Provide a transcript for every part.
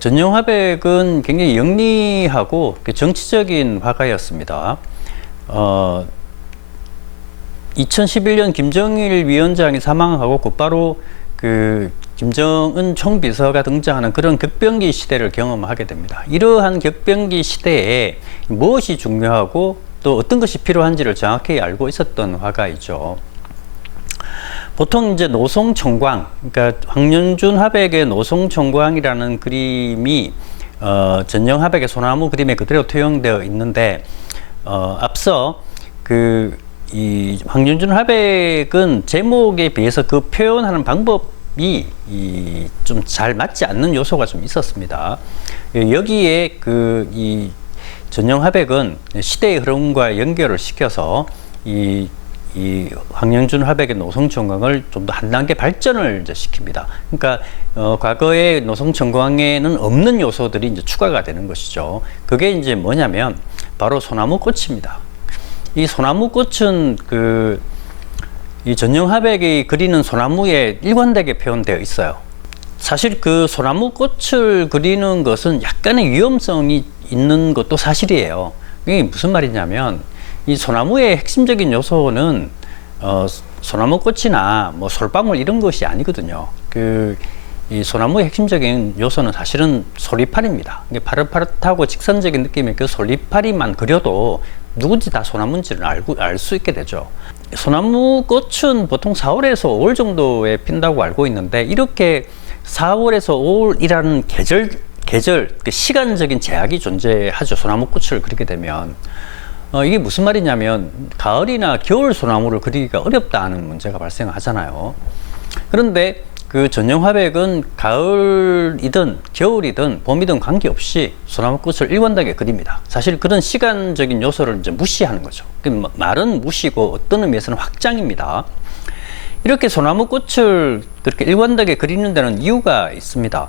전영화백은 굉장히 영리하고 정치적인 화가였습니다. 2011년 김정일 위원장이 사망하고 곧바로 그 김정은 총비서가 등장하는 그런 격변기 시대를 경험하게 됩니다. 이러한 격변기 시대에 무엇이 중요하고 또 어떤 것이 필요한지를 정확히 알고 있었던 화가이죠. 보통 이제 노송청광, 그러니까 황년준 화백의 노송청광이라는 그림이 전영화백의 소나무 그림에 그대로 투영되어 있는데, 앞서 이 황년준 화백은 제목에 비해서 그 표현하는 방법이 좀 잘 맞지 않는 요소가 좀 있었습니다. 여기에 이 전영화백은 시대의 흐름과 연결을 시켜서 이 황년준 화백의 노송청광을 좀 더 한 단계 발전을 이제 시킵니다. 그러니까 과거의 노송청광에는 없는 요소들이 이제 추가가 되는 것이죠. 그게 이제 뭐냐면 바로 소나무꽃입니다. 이 소나무꽃은 이 전영화백이 그리는 소나무에 일관되게 표현되어 있어요. 사실 그 소나무꽃을 그리는 것은 약간의 위험성이 있는 것도 사실이에요. 이게 무슨 말이냐면 이 소나무의 핵심적인 요소는 소나무꽃이나 뭐 솔방울 이런 것이 아니거든요. 이 소나무의 핵심적인 요소는 사실은 솔잎알입니다. 이게 파릇파릇하고 직선적인 느낌의 그 솔잎알이만 그려도 누군지 다 소나무인지를 알 수 있게 되죠. 소나무꽃은 보통 4월에서 5월 정도에 핀다고 알고 있는데, 이렇게 4월에서 5월이라는 계절 그 시간적인 제약이 존재하죠. 소나무꽃을 그리게 되면. 이게 무슨 말이냐면 가을이나 겨울 소나무를 그리기가 어렵다는 문제가 발생하잖아요. 그런데 그 전영화백은 가을이든 겨울이든 봄이든 관계없이 소나무꽃을 일관되게 그립니다. 사실 그런 시간적인 요소를 이제 무시하는 거죠. 말은 무시고 어떤 의미에서는 확장입니다. 이렇게 소나무꽃을 그렇게 일관되게 그리는 데는 이유가 있습니다.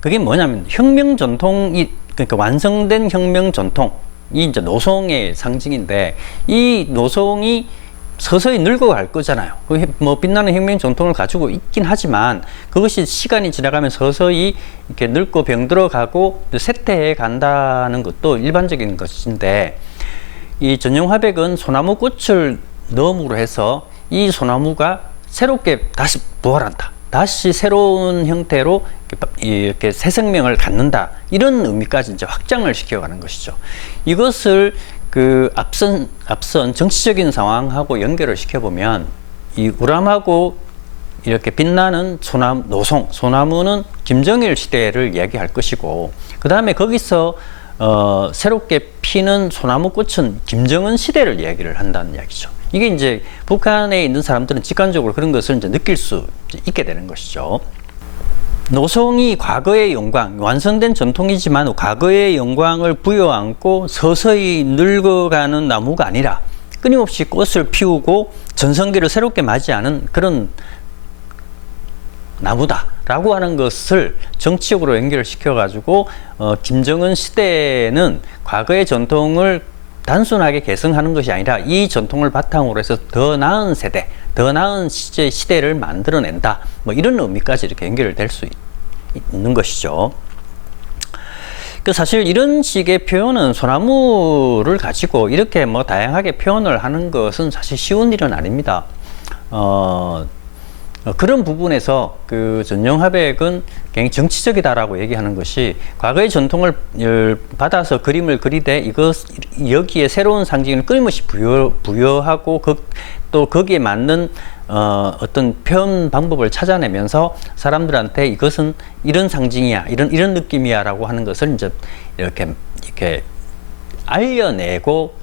그게 뭐냐면 혁명 전통이, 그러니까 완성된 혁명 전통이 이제 노송의 상징인데, 이 노송이 서서히 늙어갈 거잖아요. 뭐 빛나는 혁명 전통을 가지고 있긴 하지만 그것이 시간이 지나가면 서서히 이렇게 늙고 병들어가고 쇠퇴해 간다는 것도 일반적인 것인데, 이 전영화백은 소나무꽃을 너머로 해서 이 소나무가 새롭게 다시 부활한다, 다시 새로운 형태로 이렇게 새 생명을 갖는다, 이런 의미까지 이제 확장을 시켜가는 것이죠. 이것을 앞선 정치적인 상황하고 연결을 시켜보면 이 우람하고 이렇게 빛나는 소나무는 김정일 시대를 이야기할 것이고, 그 다음에 거기서 새롭게 피는 소나무꽃은 김정은 시대를 이야기를 한다는 이야기죠. 이게 이제 북한에 있는 사람들은 직관적으로 그런 것을 이제 느낄 수 있게 되는 것이죠. 노송이 과거의 영광, 완성된 전통이지만 과거의 영광을 부여안고 서서히 늙어가는 나무가 아니라 끊임없이 꽃을 피우고 전성기를 새롭게 맞이하는 그런 나무다라고 하는 것을 정치적으로 연결시켜 가지고 김정은 시대는 과거의 전통을 단순하게 계승하는 것이 아니라 이 전통을 바탕으로 해서 더 나은 세대, 더 나은 시대를 만들어낸다, 뭐 이런 의미까지 이렇게 연결될 수 있는 것이죠. 사실 이런 식의 표현은 소나무를 가지고 이렇게 뭐 다양하게 표현을 하는 것은 사실 쉬운 일은 아닙니다. 그런 부분에서 그 전영화백은 굉장히 정치적이다라고 얘기하는 것이, 과거의 전통을 받아서 그림을 그리되 여기에 새로운 상징을 끊임없이 부여하고 또 거기에 맞는 어떤 표현 방법을 찾아내면서 사람들한테 이것은 이런 상징이야, 이런 느낌이야라고 하는 것을 이제 이렇게 알려내고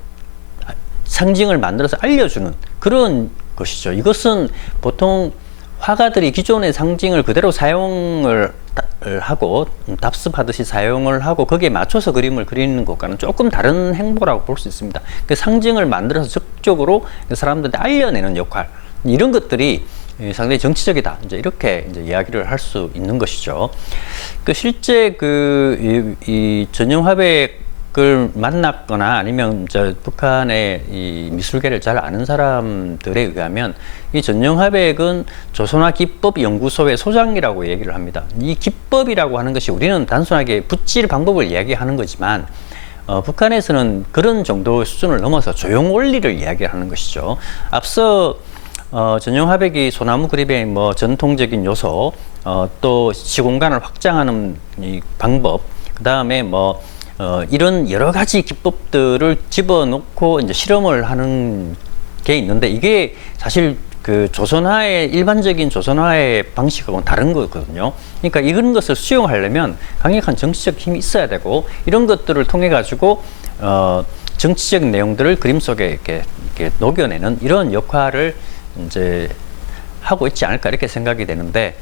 상징을 만들어서 알려주는 그런 것이죠. 이것은 보통 화가들이 기존의 상징을 그대로 사용을 하고 답습하듯이 사용을 하고 거기에 맞춰서 그림을 그리는 것과는 조금 다른 행보라고 볼 수 있습니다. 그 상징을 만들어서 적극적으로 사람들한테 알려내는 역할, 이런 것들이 상당히 정치적이다, 이제 이렇게 이제 이야기를 할 수 있는 것이죠. 실제 이 전영화백 전용화백을 만났거나 아니면 북한의 이 미술계를 잘 아는 사람들에 의하면 이 전용화백은 조선화 기법연구소의 소장이라고 얘기를 합니다. 이 기법이라고 하는 것이 우리는 단순하게 붓질 방법을 이야기하는 거지만 북한에서는 그런 정도 수준을 넘어서 조형 원리를 이야기하는 것이죠. 앞서 전용화백이 소나무 그림의 뭐 전통적인 요소, 또 시공간을 확장하는 이 방법, 그 다음에 뭐 이런 여러 가지 기법들을 집어넣고 이제 실험을 하는 게 있는데, 이게 사실 그 조선화의 일반적인 조선화의 방식하고는 다른 거거든요. 그러니까 이런 것을 수용하려면 강력한 정치적 힘이 있어야 되고, 이런 것들을 통해 가지고 정치적인 내용들을 그림 속에 이렇게 녹여내는 이런 역할을 이제 하고 있지 않을까 이렇게 생각이 되는데,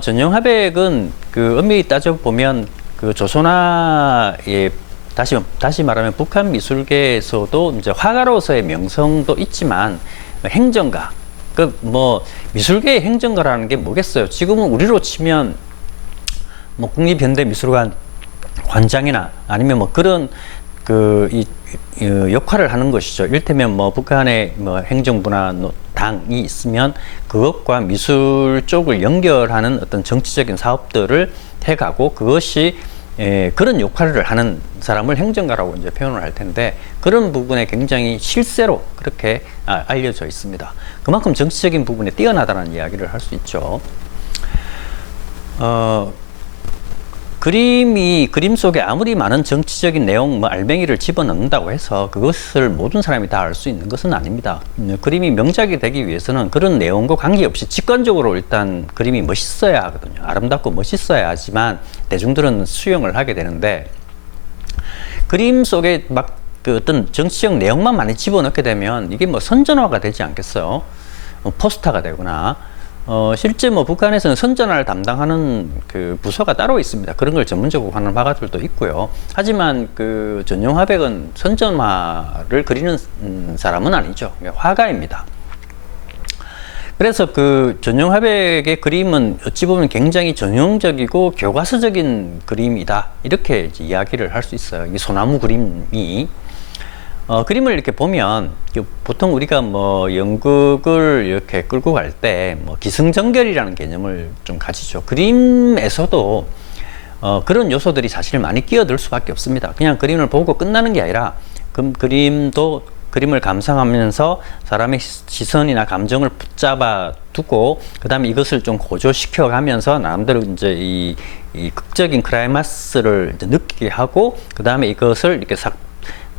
전용화백은 그 엄밀히 따져 보면 그 조선화의 다시 말하면 북한 미술계에서도 이제 화가로서의 명성도 있지만 행정가, 그 뭐 미술계의 행정가라는 게 뭐겠어요? 지금은 우리로 치면 뭐 국립현대미술관 관장이나 아니면 뭐 그런 이 역할을 하는 것이죠. 이를테면 뭐 북한의 뭐 행정부나 당이 있으면 그것과 미술 쪽을 연결하는 어떤 정치적인 사업들을 해가고, 그것이 그런 역할을 하는 사람을 행정가라고 이제 표현을 할 텐데, 그런 부분에 굉장히 실세로 그렇게 알려져 있습니다. 그만큼 정치적인 부분에 뛰어나다는 이야기를 할 수 있죠. 그림 속에 아무리 많은 정치적인 내용, 뭐 알맹이를 집어넣는다고 해서 그것을 모든 사람이 다 알 수 있는 것은 아닙니다. 그림이 명작이 되기 위해서는 그런 내용과 관계없이 직관적으로 일단 그림이 멋있어야 하거든요. 아름답고 멋있어야 하지만 대중들은 수용을 하게 되는데, 그림 속에 막 그 어떤 정치적 내용만 많이 집어넣게 되면 이게 뭐 선전화가 되지 않겠어요? 포스터가 되거나. 실제 뭐 북한에서는 선전화를 담당하는 그 부서가 따로 있습니다. 그런 걸 전문적으로 하는 화가들도 있고요. 하지만 그 전용화백은 선전화를 그리는 사람은 아니죠. 화가입니다. 그래서 그 전용화백의 그림은 어찌 보면 굉장히 전형적이고 교과서적인 그림이다, 이렇게 이제 이야기를 할 수 있어요. 이 소나무 그림이. 그림을 이렇게 보면 보통 우리가 뭐 연극을 이렇게 끌고 갈 때 뭐 기승전결이라는 개념을 좀 가지죠. 그림에서도 그런 요소들이 사실 많이 끼어들 수밖에 없습니다. 그냥 그림을 보고 끝나는 게 아니라 그림을 감상하면서 사람의 시선이나 감정을 붙잡아 두고, 그 다음에 이것을 좀 고조시켜 가면서 나름대로 이제 이 극적인 클라이마스를 이제 느끼게 하고, 그 다음에 이것을 이렇게 싹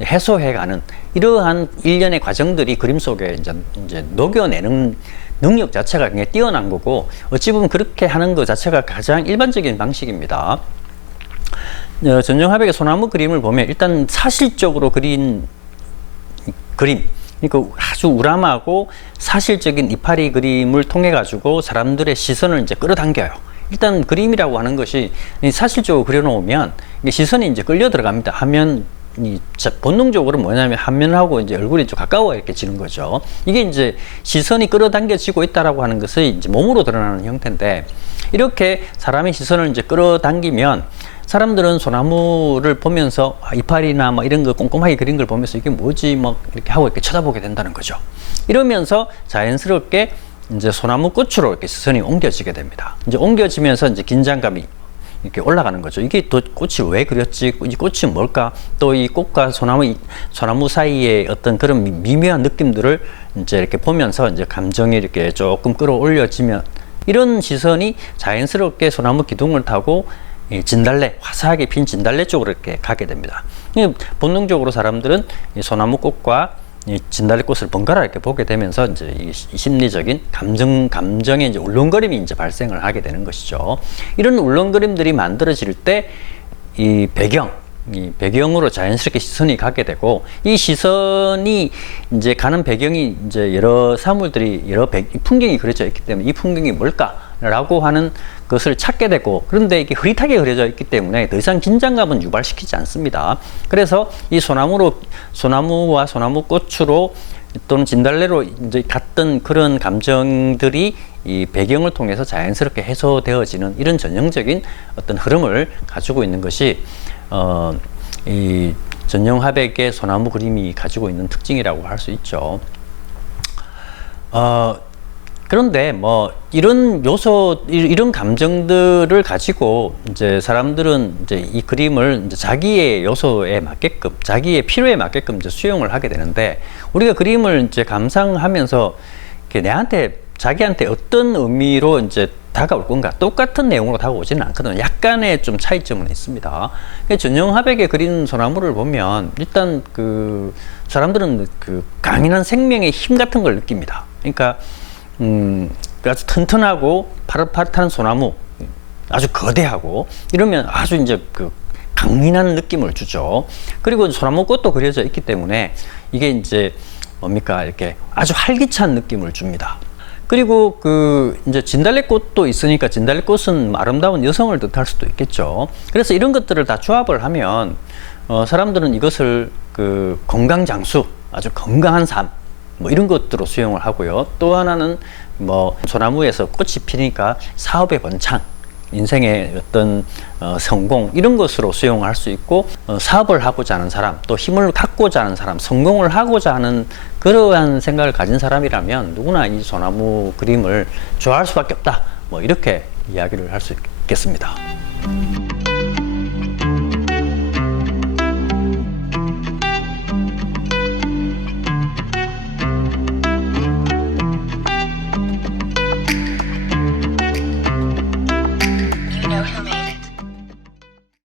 해소해가는 이러한 일련의 과정들이 그림 속에 이제 녹여내는 능력 자체가 굉장히 뛰어난 거고, 어찌 보면 그렇게 하는 것 자체가 가장 일반적인 방식입니다. 전용화백의 소나무 그림을 보면 일단 사실적으로 그린 그림, 그러니까 아주 우람하고 사실적인 이파리 그림을 통해 가지고 사람들의 시선을 이제 끌어당겨요. 일단 그림이라고 하는 것이 사실적으로 그려놓으면 시선이 이제 끌려 들어갑니다. 본능적으로 뭐냐면 화면하고 이제 얼굴이 좀 가까워 이렇게 지는 거죠. 이게 이제 시선이 끌어당겨지고 있다라고 하는 것이 이제 몸으로 드러나는 형태인데, 이렇게 사람의 시선을 이제 끌어당기면 사람들은 소나무를 보면서 이파리나 뭐 이런 거 꼼꼼하게 그린 걸 보면서 이게 뭐지 막 이렇게 하고 이렇게 쳐다보게 된다는 거죠. 이러면서 자연스럽게 이제 소나무 꽃으로 이렇게 시선이 옮겨지게 됩니다. 이제 옮겨지면서 이제 긴장감이 이렇게 올라가는 거죠. 이게 또 꽃이 왜 그렸지? 이 꽃이 뭘까? 또 이 꽃과 소나무 사이에 어떤 그런 미묘한 느낌들을 이제 이렇게 보면서 이제 감정이 이렇게 조금 끌어올려지면, 이런 시선이 자연스럽게 소나무 기둥을 타고 진달래, 화사하게 핀 진달래 쪽으로 이렇게 가게 됩니다. 본능적으로 사람들은 이 소나무 꽃과 이 진달래 꽃을 번갈아 이렇게 보게 되면서 이제 이 심리적인 감정의 이제 울렁거림이 이제 발생을 하게 되는 것이죠. 이런 울렁거림들이 만들어질 때 이 배경으로 자연스럽게 시선이 가게 되고, 이 시선이 이제 가는 배경이 이제 여러 사물들이 풍경이 그려져 있기 때문에 이 풍경이 뭘까라고 하는 것을 찾게 되고, 그런데 이게 흐릿하게 그려져 있기 때문에 더 이상 긴장감은 유발시키지 않습니다. 그래서 이 소나무와 소나무꽃으로 또는 진달래로 이제 갔던 그런 감정들이 이 배경을 통해서 자연스럽게 해소되어지는 이런 전형적인 어떤 흐름을 가지고 있는 것이 이 전용 화백의 소나무 그림이 가지고 있는 특징이라고 할 수 있죠. 그런데 뭐 이런 요소, 이런 감정들을 가지고 이제 사람들은 이제 이 그림을 이제 자기의 요소에 맞게끔, 자기의 필요에 맞게끔 이제 수용을 하게 되는데, 우리가 그림을 이제 감상하면서 자기한테 어떤 의미로 이제 다가올 건가, 똑같은 내용으로 다가오지는 않거든요. 약간의 좀 차이점은 있습니다. 전용 화백에 그린 소나무를 보면 일단 그 사람들은 그 강인한 생명의 힘 같은 걸 느낍니다. 그러니까 아주 튼튼하고 파릇파릇한 소나무, 아주 거대하고 이러면 아주 이제 그 강인한 느낌을 주죠. 그리고 소나무 꽃도 그려져 있기 때문에 이게 이제 뭡니까, 이렇게 아주 활기찬 느낌을 줍니다. 그리고 그 이제 진달래꽃도 있으니까 진달래꽃은 아름다운 여성을 뜻할 수도 있겠죠. 그래서 이런 것들을 다 조합을 하면 사람들은 이것을 그 건강장수, 아주 건강한 삶, 뭐 이런 것들로 수용을 하고요. 또 하나는 뭐 소나무에서 꽃이 피니까 사업의 번창, 인생의 어떤 성공, 이런 것으로 수용을 할 수 있고, 사업을 하고자 하는 사람, 또 힘을 갖고자 하는 사람, 성공을 하고자 하는 그러한 생각을 가진 사람이라면 누구나 이 소나무 그림을 좋아할 수밖에 없다, 뭐 이렇게 이야기를 할 수 있겠습니다.